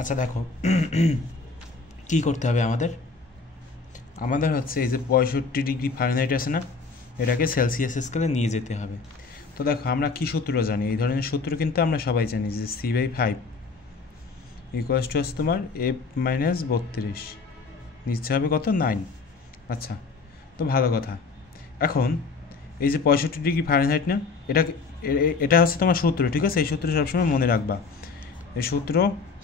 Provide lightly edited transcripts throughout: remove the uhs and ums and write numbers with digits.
আচ্ছা দেখো কী করতে হবে আমাদের হচ্ছে এই যে 65 ডিগ্রি ফারেনহাইট আছে না, এটাকে সেলসিয়াস স্কেলে নিয়ে যেতে হবে। তো দেখো আমরা কী সূত্র জানি, এই ধরনের সূত্র কিন্তু আমরা সবাই জানি যে C/5 ইকুয়ালস টু হচ্ছে তোমার F-32, নিচ্ছে হবে কত 9। আচ্ছা, তো ভালো কথা। এখন এই যে 65 ডিগ্রি ফারেনহাইট না, এটা হচ্ছে তোমার সূত্র, ঠিক আছে? এই সূত্র সবসময় মনে রাখবা। এই সূত্র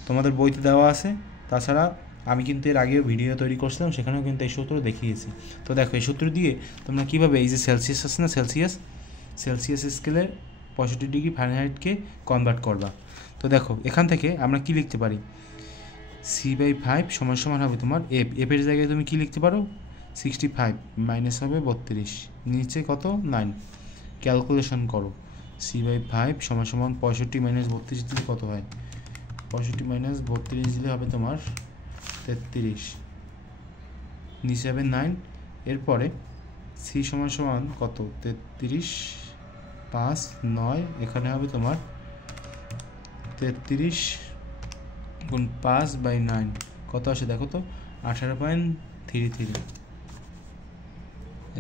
তোমাদের বইতে দেওয়া আছে, তাছাড়া আমি কিন্তু এর আগেও ভিডিও তৈরি করছিলাম, সেখানেও কিন্তু এই সূত্র দেখিয়েছি। তো দেখো এই সূত্র দিয়ে তোমরা কীভাবে এই যে সেলসিয়াস আছে না, সেলসিয়াস স্কেলে 65 ডিগ্রি ফারেনহাইটকে কনভার্ট করবা। তো দেখো এখান থেকে আমরা কি লিখতে পারি, C/5 সমান সমান হবে তোমার এফের জায়গায় তুমি কি লিখতে পারো 65 মাইনাস হবে 32, নিচে কত 9। ক্যালকুলেশন করো, C/5 সমান সমান 65 মাইনাস 32 দিলে কত হয়, 65 মাইনাস 32 দিলে হবে তোমার 33, নিচে হবে 9। এরপরে সি সমান সমান কত 33, 5, 9, এখানে হবে তোমার 33 গুণ 5/9 কত আসে দেখো তো 18.33।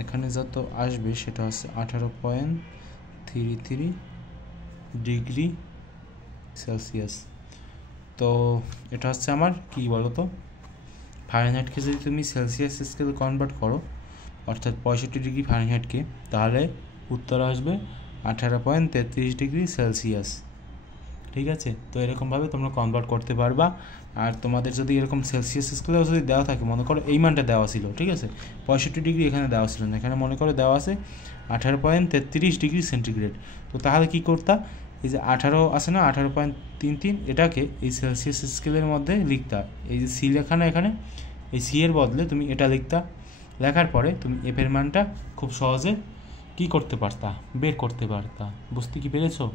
এখানে যত আসবে সেটা হচ্ছে 18.33 ডিগ্রি সেলসিয়াস। তো এটা হচ্ছে আমার কি বলো তো, ফারেনহাইটকে যদি তুমি সেলসিয়াস স্কেলে কনভার্ট করো, অর্থাৎ 65 ডিগ্রি ফারেনহাইটকে, তাহলে উত্তর আসবে 18.33 ডিগ্রি সেলসিয়াস। ঠিক আছে? তো এরকমভাবে তোমরা কনভার্ট করতে পারবা। আর তোমাদের যদি এরকম সেলসিয়াস স্কেলেও যদি দেওয়া থাকে, মনে করো এই মানটা দেওয়া ছিল, ঠিক আছে, 65 ডিগ্রি এখানে দেওয়া ছিল না, এখানে মনে করো দেওয়া আছে 18.33 ডিগ্রি সেন্টিগ্রেড। তো তাহলে কী করতা, এই যে 18 আছে না 18.33, এটাকে এই সেলসিয়াস স্কেলের মধ্যে লিখতা, এই যে সি লেখা না এখানে, এই সি এর বদলে তুমি এটা লিখতা। লেখার পরে তুমি এফের মানটা খুব সহজে কী করতে পারতা, বের করতে পারতা। বুঝতে কি পেরেছো?